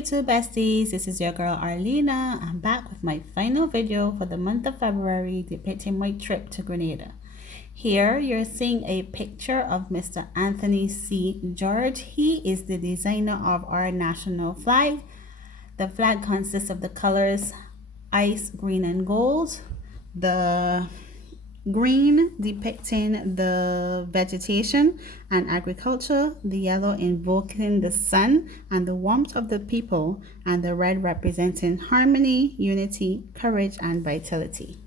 YouTube besties, this is your girl Arlena. I'm back with my final video for the month of February depicting my trip to Grenada. Here you're seeing a picture of Mr. Anthony C. George. He is the designer of our national flag. The flag consists of the colors ice, green and gold. The green depicting the vegetation and agriculture, the yellow invoking the sun and the warmth of the people, and the red representing harmony, unity, courage, and vitality.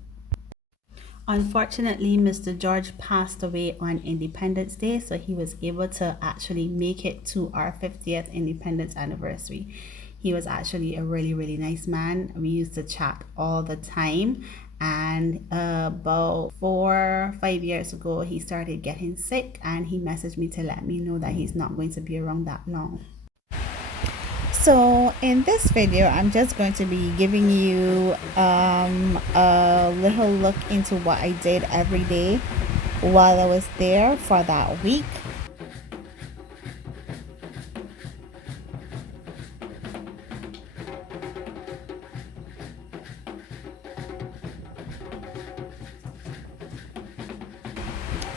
Unfortunately, Mr. George passed away on Independence Day, so he was able to actually make it to our 50th Independence anniversary. He was actually a really nice man. We used to chat all the time, and about 4 or 5 years ago he started getting sick, and he messaged me to let me know that he's not going to be around that long. So in this video I'm just going to be giving you a little look into what I did every day while I was there for that week.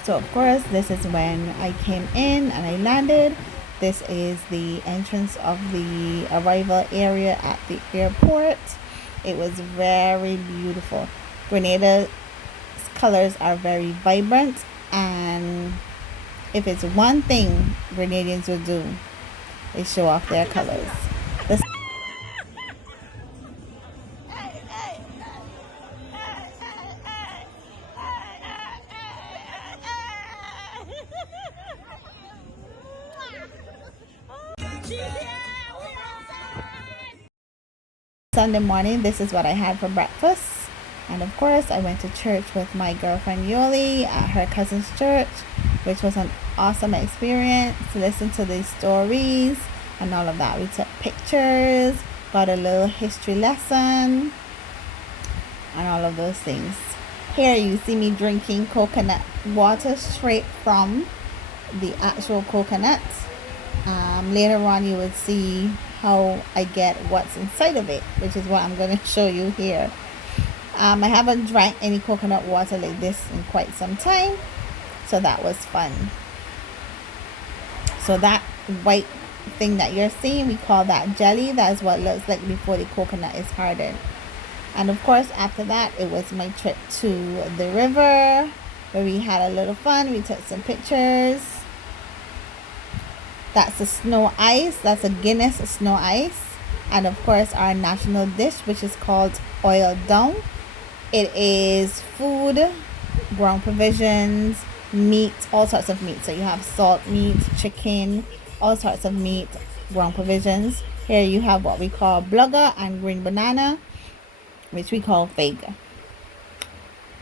So of course this is when I came in and I landed. This is the entrance of the arrival area at the airport. It was very beautiful. Grenada's colors are very vibrant, and if it's one thing Grenadians will do, is show off their colors. Sunday morning, this is what I had for breakfast, and of course I went to church with my girlfriend Yoli at her cousin's church, which was an awesome experience. Listen to these stories and all of that. We took pictures, got a little history lesson, and all of those things. Here you see me drinking coconut water straight from the actual coconut. Later on you will see how I get what's inside of it, which is what I'm going to show you here. I haven't drank any coconut water like this in quite some time, so that was fun. So that white thing that you're seeing, we call that jelly. That's what it looks like before the coconut is hardened. And of course after that it was my trip to the river, where we had a little fun. We took some pictures. That's the snow ice. That's a Guinness snow ice. And of course our national dish, which is called oil down. It is food, ground provisions, meat, all sorts of meat. So you have salt meat, chicken, all sorts of meat, ground provisions. Here you have what we call blugger and green banana, which we call fig.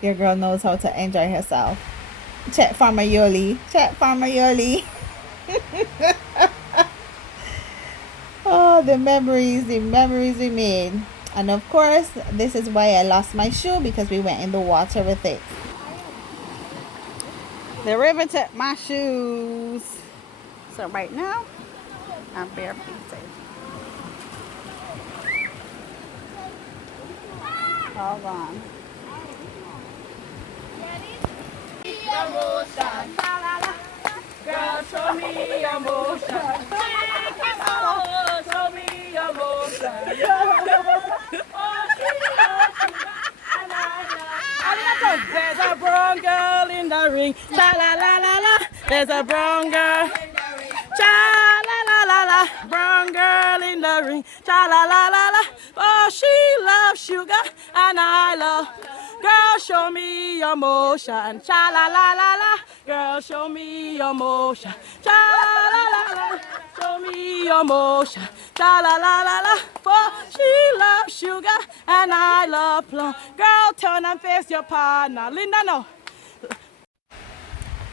Your girl knows how to enjoy herself. Check Farmer Yoli. Check Farmer Yoli. Oh, the memories we made. And of course this is why I lost my shoe, because we went in the water with it. The river took my shoes, so right now I'm barefooted. Hold on. Girl, show me your motion. Show me your motion. There's a brown girl in the ring. Cha la la la la. There's a brown girl. Cha la la la la. Brown girl in the ring. Cha la la la la. Oh, she loves sugar and I love. Girl, show me your motion. Cha la la la la. Girl, show me your motion. Cha la la la. Show me your motion. Cha la la la la. For she loves sugar and I love plum. Girl, turn and face your partner. Linda, no.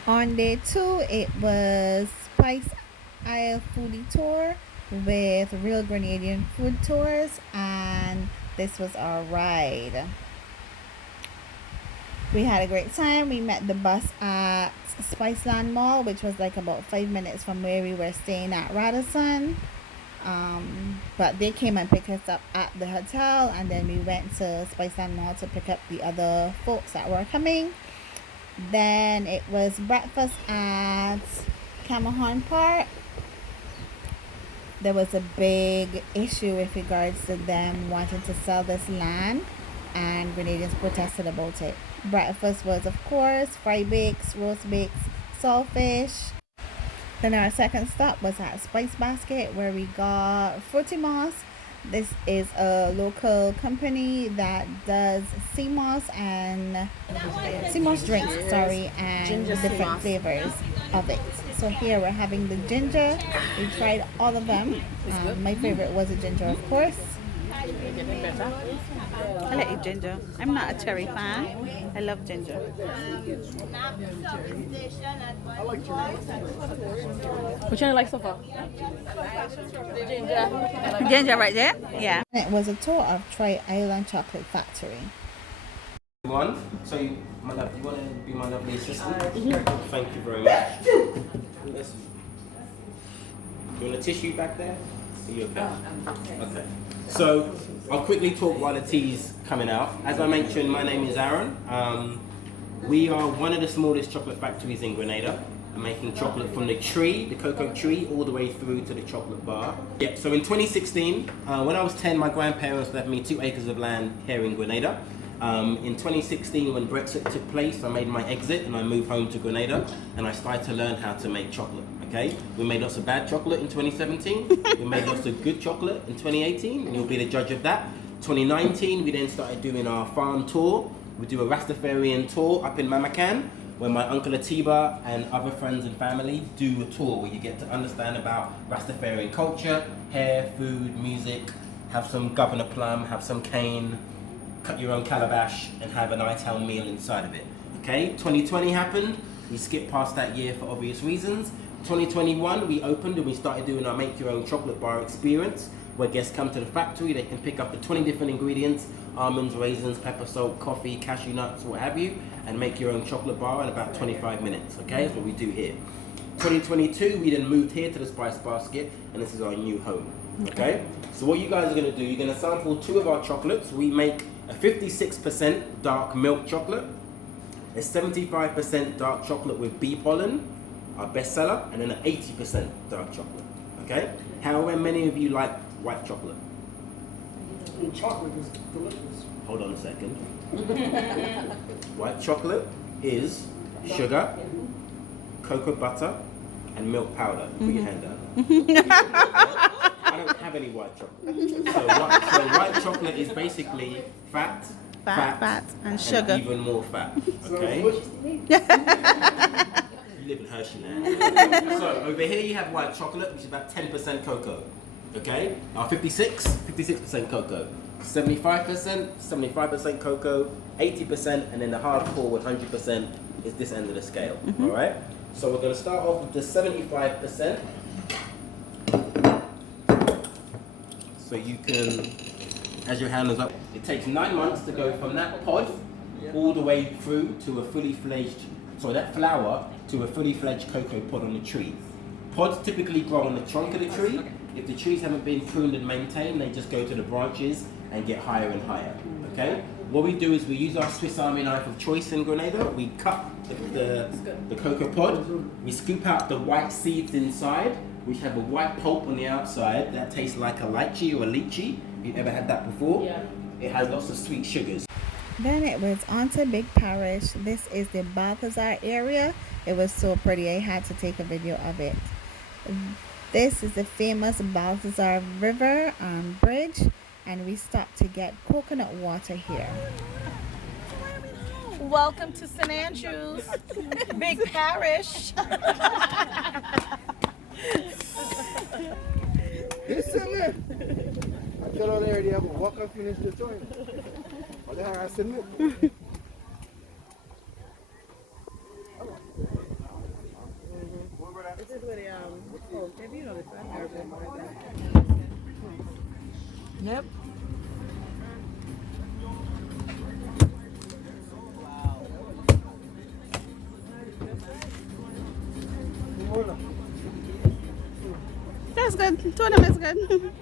On day 2, it was Spice Isle Foodie tour with Real Grenadian Food Tours, and this was our ride. We had a great time. We met the bus at Spiceland Mall, which was like about 5 minutes from where we were staying at Radisson. But they came and picked us up at the hotel, and then we went to Spiceland Mall to pick up the other folks that were coming. Then it was breakfast at Camerhorn Park. There was a big issue with regards to them wanting to sell this land, and Grenadians protested about it. Breakfast was, of course, fried bakes, roast bakes, saltfish. Then our second stop was at Spice Basket, where we got Fruity Moss. This is a local company that does sea moss drinks, and different flavors of it. So here we're having the ginger. We tried all of them. My favorite was the ginger, of course. I like eat ginger. I'm not a cherry fan. I love ginger. Which one you like so far? The ginger. Ginger right there? Yeah. It was a tour of Troy Island Chocolate Factory. One, so my love, you want to be my lovely assistant? Thank you very much. Yes. You want a tissue back there? Are you okay? Okay. So I'll quickly talk while the tea's coming out. As I mentioned, my name is Aaron. We are one of the smallest chocolate factories in Grenada. I'm making chocolate from the tree, the cocoa tree, all the way through to the chocolate bar. Yeah, so in 2016, when I was 10, my grandparents left me 2 acres of land here in Grenada. In 2016, when Brexit took place, I made my exit and I moved home to Grenada, and I started to learn how to make chocolate. Okay, we made lots of bad chocolate in 2017. We made lots of good chocolate in 2018, and you'll be the judge of that. 2019, we then started doing our farm tour. We do a Rastafarian tour up in Mamakan, where my uncle Atiba and other friends and family do a tour where you get to understand about Rastafarian culture, hair, food, music, have some Governor Plum, have some cane, cut your own calabash, and have an ITAL meal inside of it. Okay, 2020 happened. We skipped past that year for obvious reasons. 2021, we opened and we started doing our make your own chocolate bar experience, where guests come to the factory, they can pick up the 20 different ingredients, almonds, raisins, pepper salt, coffee, cashew nuts, what have you, and make your own chocolate bar in about 25 minutes, okay? That's what we do here. 2022, we then moved here to the Spice Basket, and this is our new home, okay? So what you guys are gonna do, you're gonna sample 2 of our chocolates. We make a 56% dark milk chocolate, a 75% dark chocolate with bee pollen, our bestseller, and then an 80% dark chocolate, okay? However many of you like white chocolate? Chocolate is delicious. Hold on a second. White chocolate is sugar, cocoa butter, and milk powder. Put your hand down. I don't have any white chocolate. So white chocolate is basically fat, and sugar. even more fat, okay? You live in Hersheyland. So over here you have white chocolate, which is about 10% cocoa. Okay? Now 56% cocoa. 75% cocoa, 80%, and then the hardcore 100% is this end of the scale. Alright? So we're going to start off with the 75%. So you can, as your hand is up, it takes 9 months to go from that pod all the way through to a fully fledged, that flower to a fully fledged cocoa pod on the tree. Pods typically grow on the trunk of the tree. If the trees haven't been pruned and maintained, they just go to the branches and get higher and higher, okay? What we do is we use our Swiss Army knife of choice in Grenada. We cut the cocoa pod, we scoop out the white seeds inside, which have a white pulp on the outside that tastes like a lychee or a lychee. You've ever had that before? Yeah. It has lots of sweet sugars. Then it was on to Big Parish. This is the Balthazar area. It was so pretty, I had to take a video of it. This is the famous Balthazar River bridge, and we stopped to get coconut water here. Welcome to St. Andrews, Big Parish. Listen, man. I tell all there, they have a walk up finish the joint. What the hell I said, man? This is what maybe you know this one. Yep. is good. Two of them is good.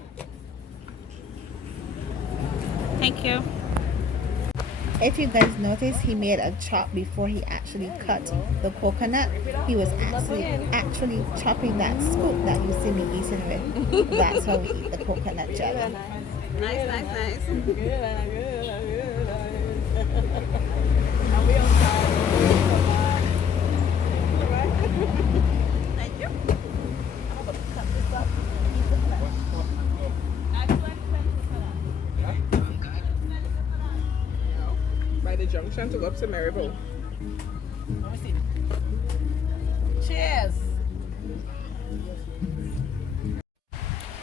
Thank you. If you guys notice, he made a chop before he actually cut the coconut. He was actually chopping that scoop that you see me eating with. That's how we eat the coconut jelly. Nice. Thank you. By the junction to go up to Maryville. Cheers.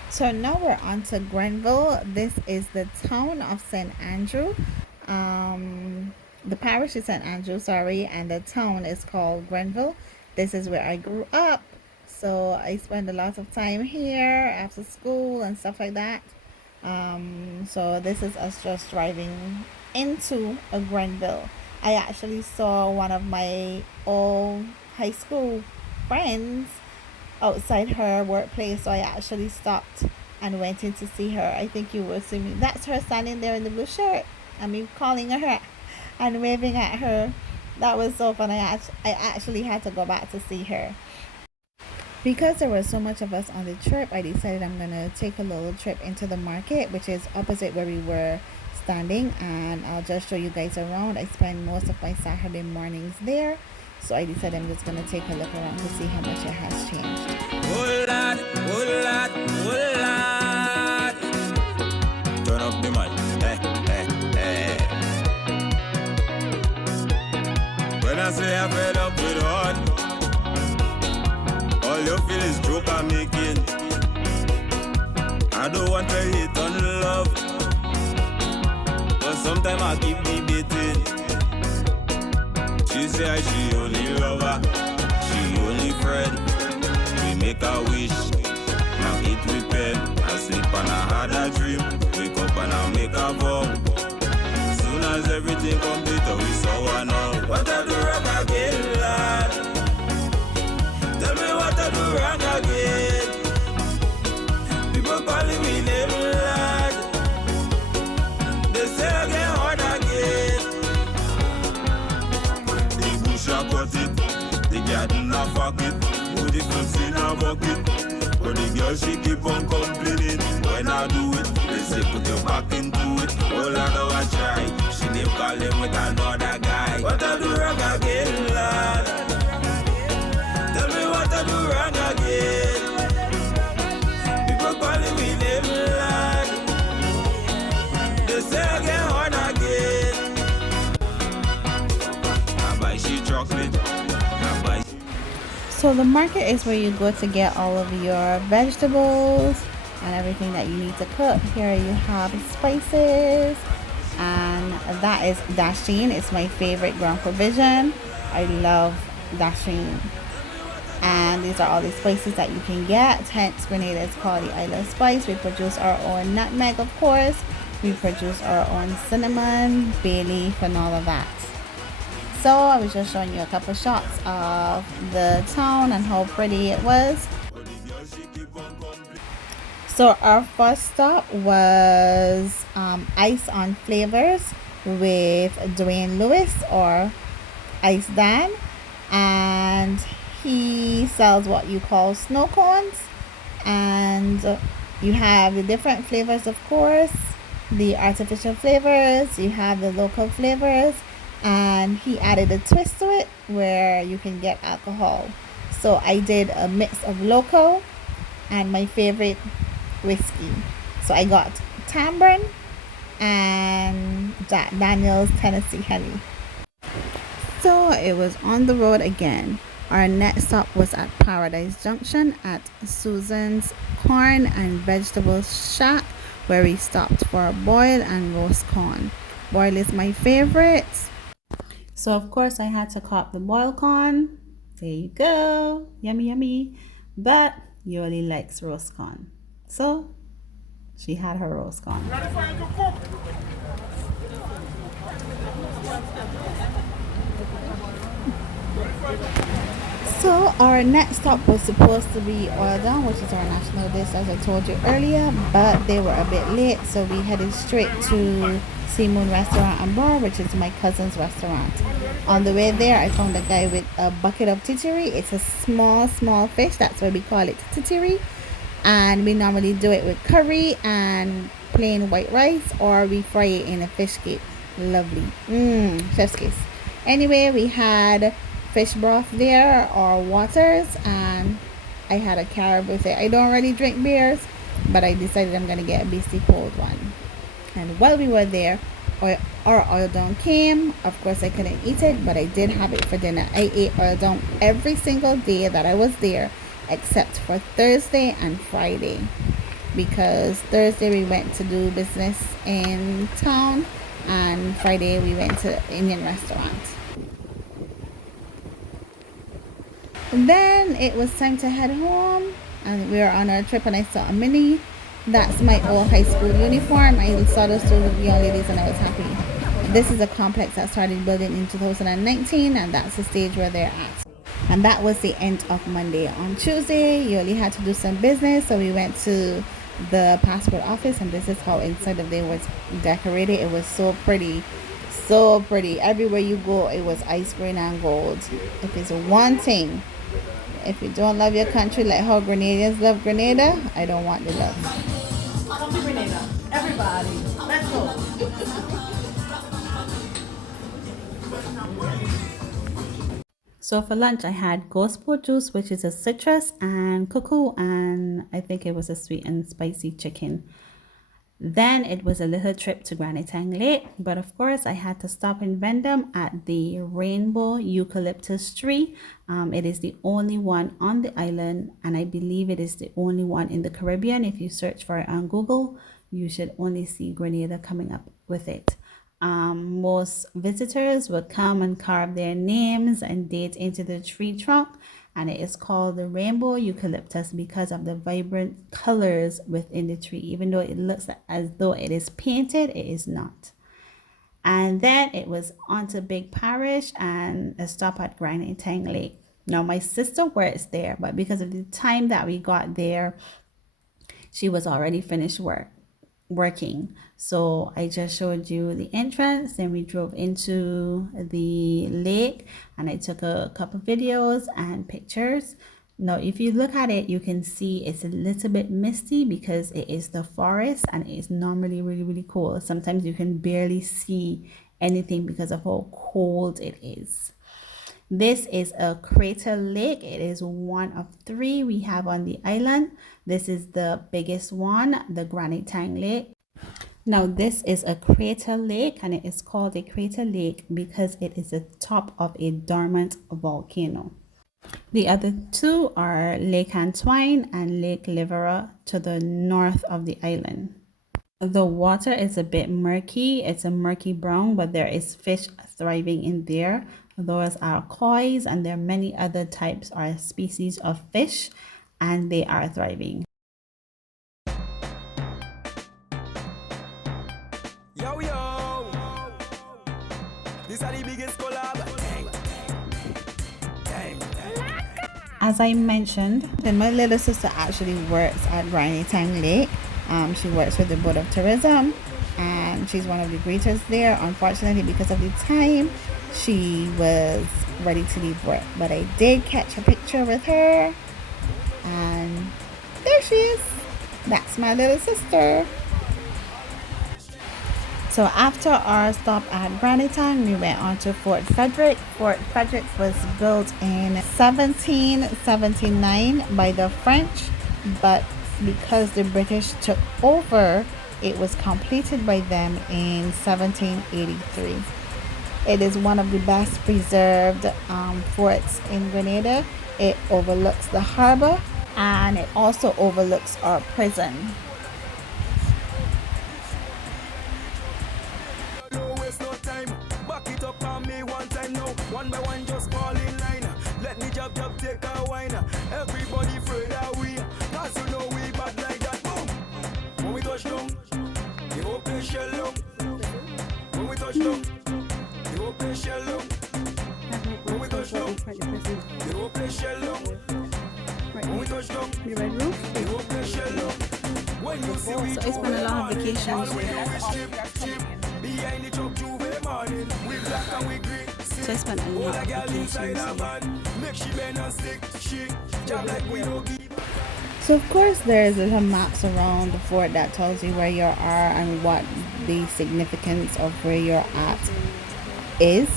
So now we're on to Grenville. This is the town of St. Andrew. The parish is St. Andrew, sorry, and the town is called Grenville. This is where I grew up. So I spend a lot of time here after school and stuff like that. So this is us just driving into a Grenville. I actually saw one of my old high school friends outside her workplace, so I actually stopped and went in to see her. I think you will see me. That's her standing there in the blue shirt. I mean, calling her and waving at her. That was so fun. I actually had to go back to see her. Because there was so much of us on the trip, I decided I'm going to take a little trip into the market, which is opposite where we were standing, and I'll just show you guys around. I spend most of my Saturday mornings there, so I decided I'm just going to take a look around to see how much it has changed. Turn up the mic. When I say I'm fed up with hard, all you feel is joke I'm making. I don't want to hate on love, but sometimes I keep debating. She say she only lover, she only friend. We make a wish, now eat with pen. I sleep and I had a dream, wake up and I make a vow. Soon as everything complete, we saw one out. What I do wrong again, lad? Tell me what I do wrong again. People calling me name, lad. They say I get hard again. The bush I cut it, the garden I fuck it, put the clothes in a bucket. But the girl she keep on complaining when I do it. They say put your back into it. All I know I try. She name calling with another guy. What I do wrong again, lad? Tell me what I do wrong again. People calling me name, lad. They say I get hard again. I buy she chocolate. I buy. So the market is where you go to get all of your vegetables and everything that you need to cook. Here you have spices, and that is dasheen. It's my favorite ground provision. I love dasheen. And these are all the spices that you can get. Hence, Grenada is called the Isle of Spice. We produce our own nutmeg, of course. We produce our own cinnamon, bay leaf, and all of that. So I was just showing you a couple shots of the town and how pretty it was. So our first stop was Ice on Flavors with Dwayne Lewis, or Ice Dan, and he sells what you call snow cones, and you have the different flavors, of course, the artificial flavors, you have the local flavors, and he added a twist to it where you can get alcohol. So I did a mix of local and my favorite whiskey. So I got Tambrin and Jack Daniel's Tennessee Honey. So it was on the road again. Our next stop was at Paradise Junction at Susan's Corn and Vegetable Shack, where we stopped for a boiled and roast corn. Boiled is my favorite. So of course I had to cop the boiled corn. There you go. Yummy, yummy. But Yoli likes roast corn, so she had her roast corn. So our next stop was supposed to be Oildon, which is our national dish, as I told you earlier, but they were a bit late, so we headed straight to Sea Moon Restaurant and Bar, which is my cousin's restaurant. On the way there, I found a guy with a bucket of titiri. It's a small fish, that's why we call it titiri, and we normally do it with curry and plain white rice, or we fry it in a fish cake. Lovely. Chef's kiss. Anyway, we had fish broth there, or waters, and I had a carib with it. I don't really drink beers, but I decided I'm gonna get a beastie cold one. And while we were there, our Oildon came. Of course, I couldn't eat it, but I did have it for dinner. I ate Oildon every single day that I was there, except for Thursday and Friday, because Thursday we went to do business in town, and Friday we went to Indian restaurants. Then it was time to head home, and we were on our trip, and I saw a mini. That's my old high school uniform. I saw those two young ladies and I was happy. This is a complex that started building in 2019, and that's the stage where they're at. And that was the end of Monday. On Tuesday, you only had to do some business, so we went to the passport office, and this is how inside of there was decorated. It was so pretty, so pretty. Everywhere you go, it was ice green and gold. If it's one thing, if you don't love your country like how Grenadians love Grenada, I don't want the love. Come to Grenada. Everybody. Let's go. So for lunch, I had ghost boat juice, which is a citrus, and cuckoo, and I think it was a sweet and spicy chicken. Then it was a little trip to Granite Lake, but of course I had to stop in Vendome at the rainbow eucalyptus tree. It is the only one on the island, and I believe it is the only one in the Caribbean. If you search for it on Google, you should only see Grenada coming up with it. Most visitors would come and carve their names and date into the tree trunk, and it is called the rainbow eucalyptus because of the vibrant colors within the tree. Even though it looks as though it is painted, it is not. And then it was on to Big Parish and a stop at Granite Lake. Now my sister works there, but because of the time that we got there, she was already finished working. So I just showed you the entrance, then we drove into the lake, and I took a couple videos and pictures. Now if you look at it, you can see it's a little bit misty because it is the forest, and it is normally really cold. Sometimes you can barely see anything because of how cold it is. This is a crater lake. It is one of 3 we have on the island. This is the biggest one, the Granite Lake. Now this is a crater lake, and it is called a crater lake because it is the top of a dormant volcano. The other 2 are Lake Antoine and Lake Livera to the north of the island. The water is a bit murky. It's a murky brown, but there is fish thriving in there. Those are koi's, and there are many other types or species of fish, and they are thriving. Yo, this is the biggest collab. As I mentioned, then my little sister actually works at Granite Lake. She works with the Board of Tourism, and she's one of the greeters there. Unfortunately, because of the time, she was ready to leave work, but I did catch a picture with her, and there she is. That's my little sister. So after our stop at Granite, we went on to Fort Frederick. Fort Frederick was built in 1779 by the French, but because the British took over, it was completed by them in 1783. It is one of the best preserved forts in Grenada. It overlooks the harbor, and it also overlooks our prison. One by one, just fall in line. Let me jab take a wine. Everybody afraid that we, cause you know we bad like that. Boom! When we touch down, the whole place shell down. When we touch down, the whole place shell down. When we touch in front of the prison. Right. The red roof. So I spent a lot of vacations. So I spent a lot of vacations. So of course there's little maps around the fort that tells you where you are and what the significance of where you're at is.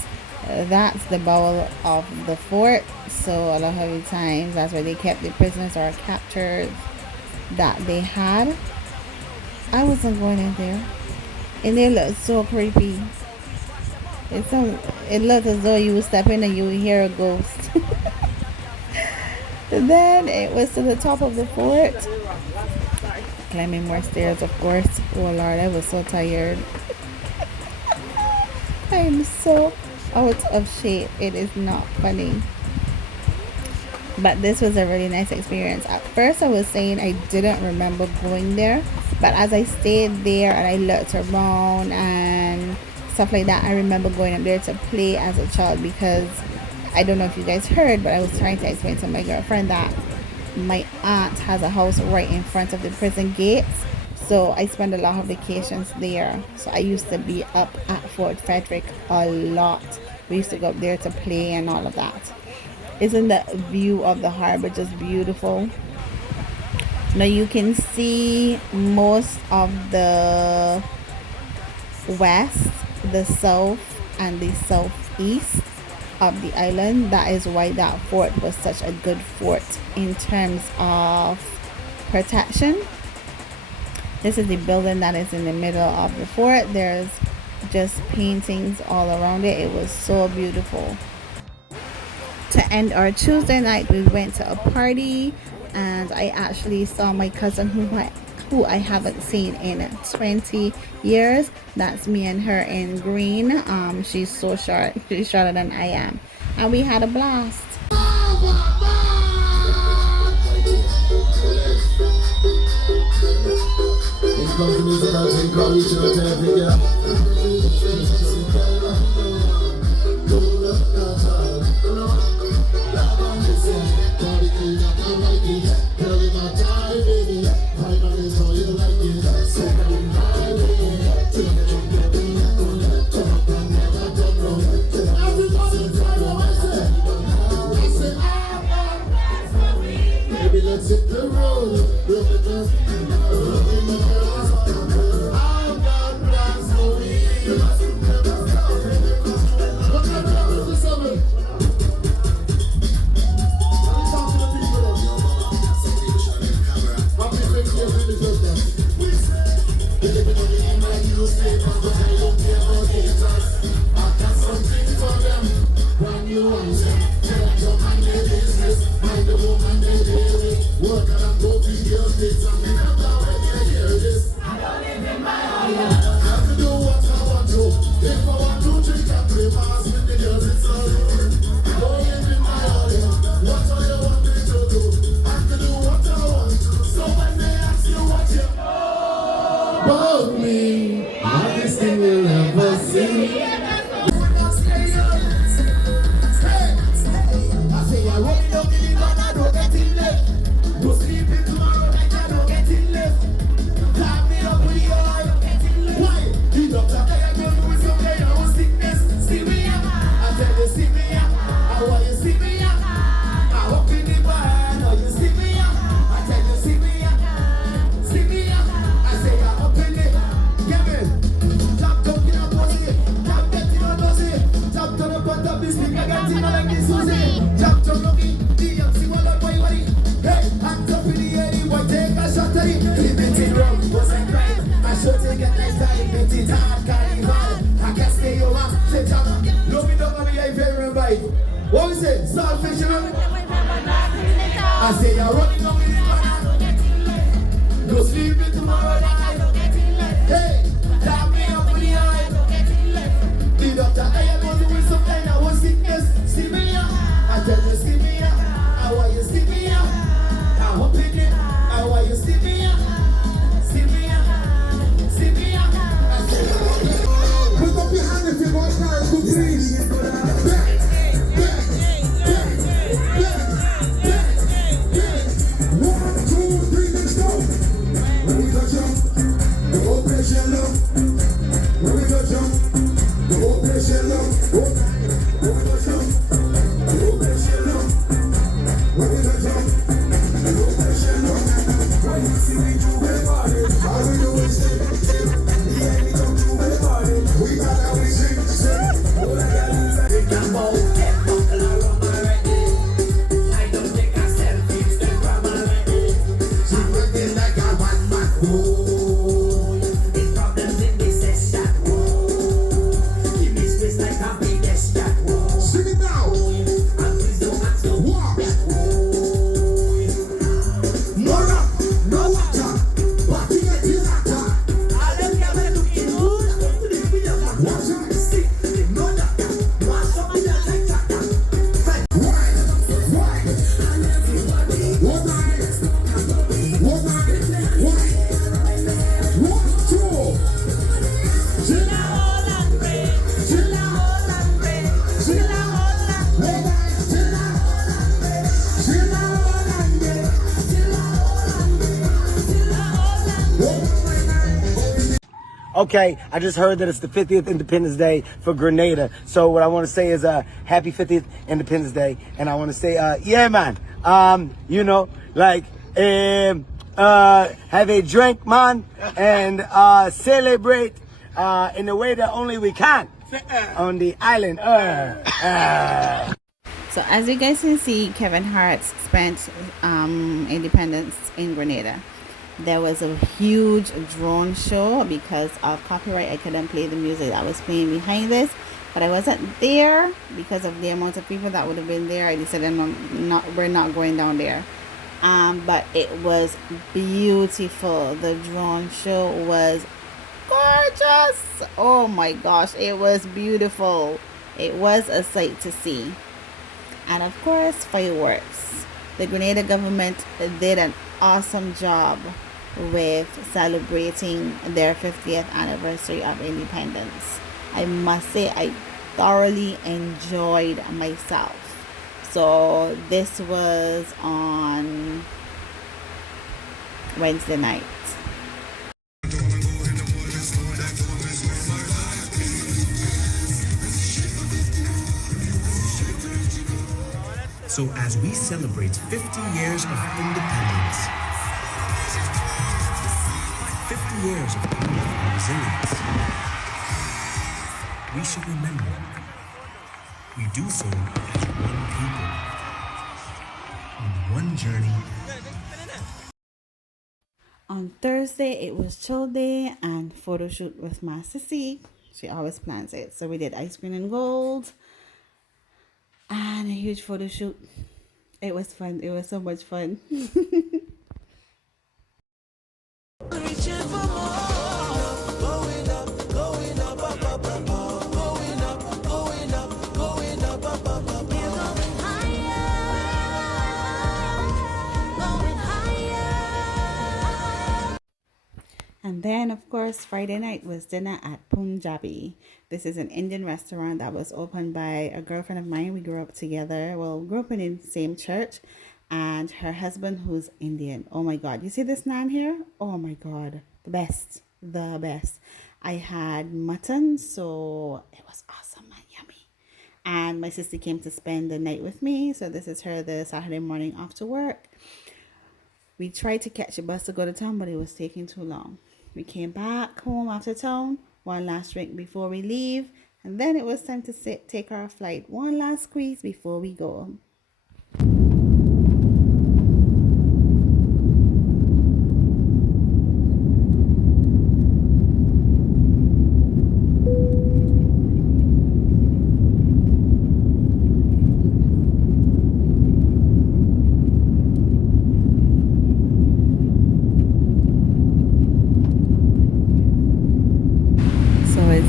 That's the bowl of the fort. So a lot of the times that's where they kept the prisoners or captured that they had. I wasn't going in there, and they looked so creepy. It looked as though you would step in and you would hear a ghost. Then it was to the top of the fort, climbing more stairs, of course. Oh Lord, I was so tired. I am so out of shape. It is not funny. But this was a really nice experience. At first I was saying I didn't remember going there, but as I stayed there and I looked around and stuff like that, I remember going up there to play as a child, because I don't know if you guys heard, but I was trying to explain to my girlfriend that my aunt has a house right in front of the prison gates. So I spend a lot of vacations there. So I used to be up at Fort Frederick a lot. We used to go up there to play and all of that. Isn't the view of the harbor just beautiful? Now you can see most of the west, the south, and the southeast of the island. That is why that fort was such a good fort in terms of protection. This is the building that is in the middle of the fort. There's just paintings all around it. It was so beautiful. To end our Tuesday night, we went to a party, and I actually saw my cousin who I haven't seen in 20 years. That's me and her in green. She's so short. She's shorter than I am. And we had a blast. What we say? Salvation. I say you're running up in the banana. No sleeping tomorrow night. Hey, tap me up with the eye. The doctor, I am going to do some kind of sickness. See me up. I tell you, see me up. I want you see me up. I hope it is. I want you see me up. See me up. See me up. I say, put up your hand if you want to please. Back. Okay, I just heard that it's the 50th Independence Day for Grenada. So what I want to say is happy 50th Independence Day. And I want to say, yeah, man, you know, like, have a drink, man, and celebrate in the way that only we can on the island. So as you guys can see, Kevin Hart spent Independence in Grenada. There was a huge drone show. Because of copyright, I couldn't play the music that was playing behind this, but I wasn't there because of the amount of people that would have been there. I decided we're not going down there. But it was beautiful. The drone show was gorgeous. Oh my gosh, it was beautiful. It was a sight to see. And of course, fireworks. The Grenada government did an awesome job with celebrating their 50th anniversary of independence. I must say, I thoroughly enjoyed myself. So this was on Wednesday night. So as we celebrate 50 years of independence, 50 years of resilience, we should remember we do so as one people, on one journey. On Thursday, it was chill day and photo shoot with my sissy. She always plans it. So we did ice cream and gold and a huge photo shoot. It was fun. It was so much fun. And then, of course, Friday night was dinner at Punjabi. This is an Indian restaurant that was opened by a girlfriend of mine. We grew up together. Well, grew up in the same church. And her husband, who's Indian. Oh, my God. You see this naan here? Oh, my God. The best. The best. I had mutton, so it was awesome and yummy. And my sister came to spend the night with me. So this is her the Saturday morning after work. We tried to catch a bus to go to town, but it was taking too long. We came back home after town, one last drink before we leave, and then it was time to take our flight. One last squeeze before we go.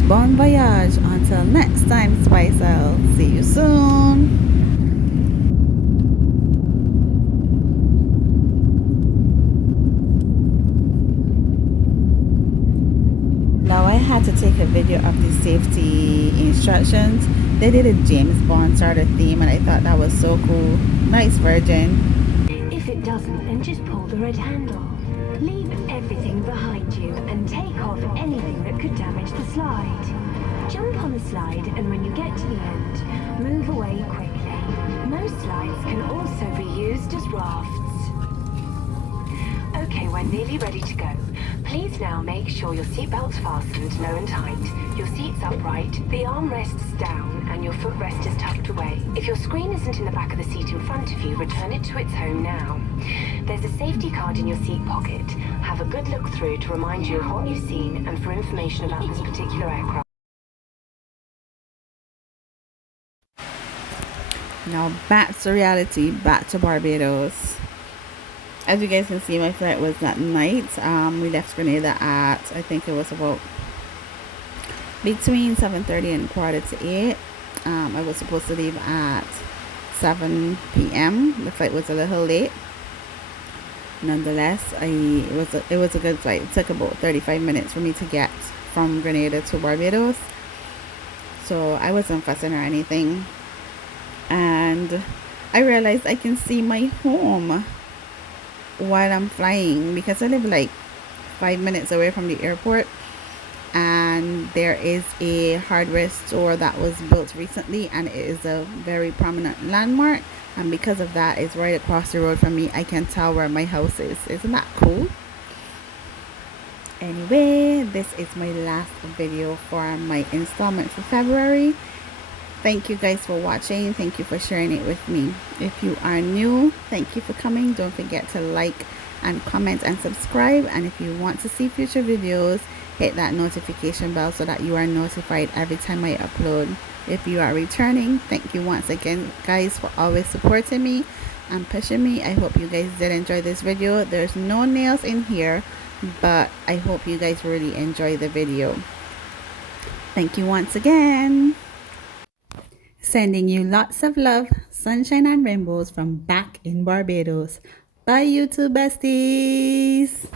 Bon voyage until next time, Spicer. See you soon. Now I had to take a video of the safety instructions. They did a James Bond sort of theme and I thought that was so cool. Nice, Virgin. If it doesn't, then just pull the red handle. Leave everything behind you and take off anything that could damage the slide. Jump on the slide and when you get to the end, move away quickly. Most slides can also be used as rafts. Okay, we're nearly ready to go. Please now make sure your seatbelt's fastened low and tight, your seat's upright, the armrest's down, and your footrest is tucked away. If your screen isn't in the back of the seat in front of you, return it to its home now. There's a safety card in your seat pocket. Have a good look through to remind you of what you've seen and for information about this particular aircraft. Now back to reality, back to Barbados. As you guys can see, my flight was that night. We left Grenada at, I think it was about between 7:30 and 7:45. I was supposed to leave at 7 p.m. The flight was a little late. Nonetheless, it was a good flight. It took about 35 minutes for me to get from Grenada to Barbados. So I wasn't fussing or anything. And I realized I can see my home while I'm flying, because I live like 5 minutes away from the airport, and there is a hardware store that was built recently, and it is a very prominent landmark, and because of that, it's right across the road from me. I can tell where my house is. Isn't that cool? Anyway, this is my last video for my installment for February. Thank you guys for watching. Thank you for sharing it with me. If you are new, thank you for coming. Don't forget to like and comment and subscribe. And if you want to see future videos, hit that notification bell so that you are notified every time I upload. If you are returning, thank you once again, guys, for always supporting me and pushing me. I hope you guys did enjoy this video. There's no nails in here, but I hope you guys really enjoy the video. Thank you once again. Sending you lots of love, sunshine and rainbows from back in Barbados. Bye, YouTube besties.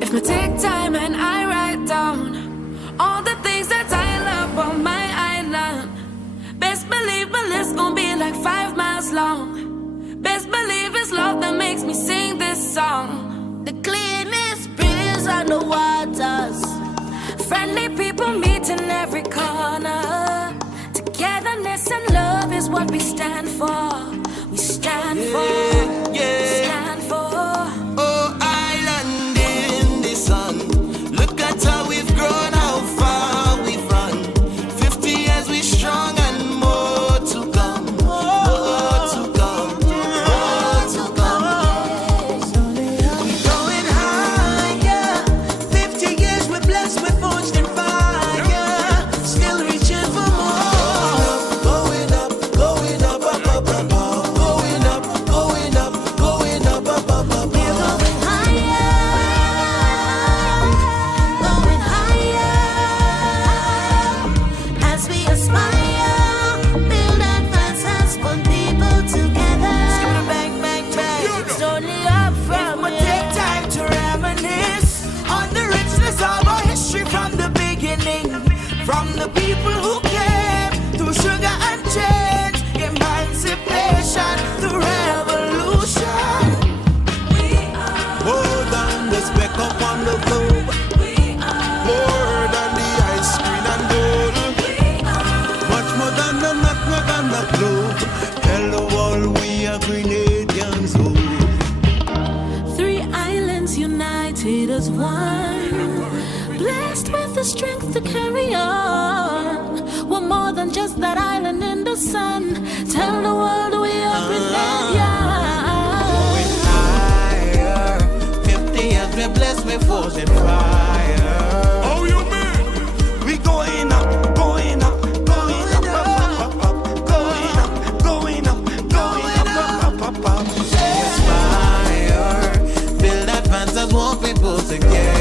If I take time and I write down all the things that I love on my island, best believe my list gon' be like 5 miles long. Best believe it's love that makes me sing this song. The cleanest breeze on the waters, friendly people meet in every corner. Togetherness and love is what we stand for. We stand for. We stand for. Oh, island in the sun. Look at how we've grown, how far we've run. 50 years we strong and more to come. More to come. More to come. We're going higher. 50 years we're blessed, we're forged in fire. Still reaching for more. Going up, up, up, up, up. Going up, going up. united as one, blessed with the strength to carry on. We're more than just that island in the sun. Tell the world we are Grenada. Going higher, 50 years we blessed with forging fire. Oh, you mean? We going up, going up, going up, up, up, up, going up, going up, going up, up, up, up. Aspire, build advances, want people together.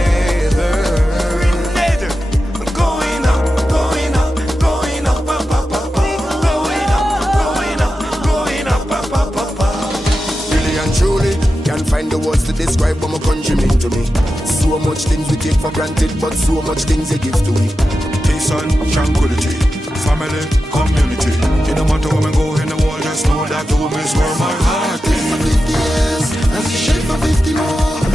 Going up, going up, going up, up, up, up, going up, going up, going up, up, up, up, up. Really and truly, can't find the words to describe what my country mean to me. So much things we take for granted, but so much things they give to me. Peace and tranquility, family, community. It no matter where we go in the world, just know that home is where my heart is. 50 years, and she shape for 50 more.